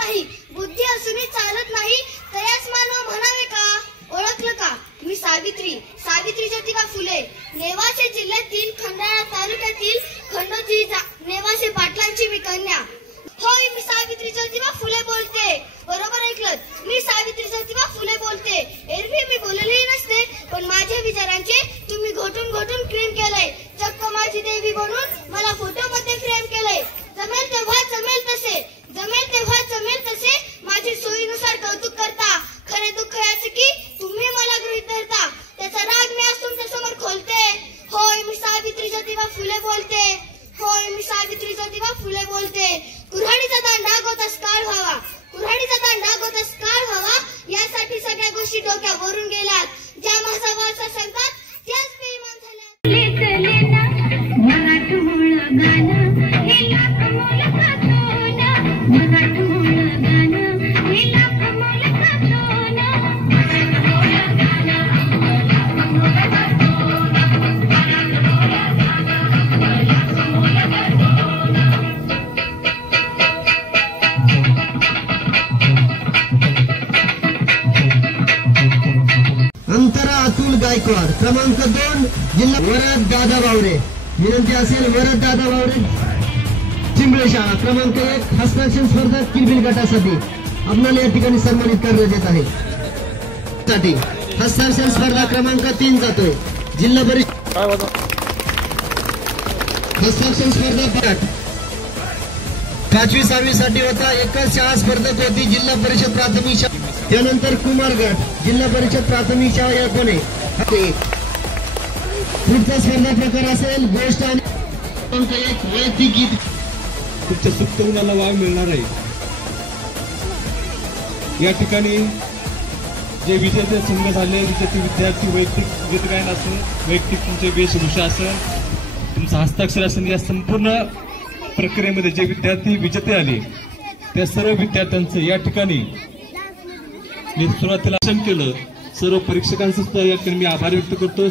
नाही, बुद्धी असूनही चालत नाही, तयास मानव म्हणावे का? ओळखलं का? मी सावित्री, सावित्री ज्योतिबा फुले, नेवासे जिल्ह्यातील खंडाळा तालुक्यातील खंडोजी नेवासे पाटलांची मी कन्या. होय, मी सावित्री ज्योतिबा फुले बोलते. बरोबर ऐकलं, मी सावित्री ज्योतिबा फुले बोलते. एरवी मी बोललेही नसते, पण माझ्या विचारांचे तुम्ही घोटून घोटून क्लेम केलंय. चक्क माझी देवी बनून मला फोटो मध्ये फ्रेम केलंय. जमेल तेव्हा जमेल तसे, जमेल तेव्हा जमेल तसे माझी सोयीनुसार कौतुक करता. खरे दुःख याचे की तुम्ही मला गृहीत धरता, त्याचा राग मी आज तुमच्या समोर खोलते. होय, मी सावित्री ज्योतिबा फुले बोलते. होय, मी सावित्री ज्योतिबा फुले बोलते. कुऱ्हाडीचा दांडा गोतास काळ व्हावा, कुऱ्हाडीचा दांडा गोतास काळ व्हावा, यासाठी सगळ्या गोष्टी डोक्यावरून गेल्यात. ज्या माझा वारसा सांगतात त्याच बेईमान झाल्यात. अंतरा अतुल गायकवाड, क्रमांक 2, जिल्हा वरद दादा बावरे. विनंती असेल वरद दादा बावरे, चिंबळे शाळा. क्रमांक 1, हस्ताक्षर स्पर्धा किरबिल गटासाठी आपल्याला या ठिकाणी सन्मानित करण्यात येत आहे. साठी हस्ताक्षर स्पर्धा क्रमांक 3 जातोय जिल्हा परिषद. हस्ताक्षर स्पर्धा 5वी 6वी साठी होता. एकच शाळा स्पर्धक होती, जिल्हा परिषद प्राथमिक शाळा. त्यानंतर कुमार गट, जिल्हा परिषद प्राथमिक शाळा या पुणे. पुढचा स्पर्धा प्रकार असेल गोष्ट आणि एक वैयक्तिक गीत. तुमच्या सुप्त गुणाला वाव मिळणार आहे. या ठिकाणी जे विजेते संघ झाले, विजेते विद्यार्थी वैयक्तिक गीत गायन असेल, वैयक्तिक तुमचे वेशभूषा असेल, तुमचं हस्ताक्षर असेल, या संपूर्ण प्रक्रियेमध्ये जे विद्यार्थी विजेते आले त्या सर्व विद्यार्थ्यांचं या ठिकाणी मी सुरुवातीला केलं. सर्व परीक्षकांचं या ठिकाणी मी आभार व्यक्त करतो.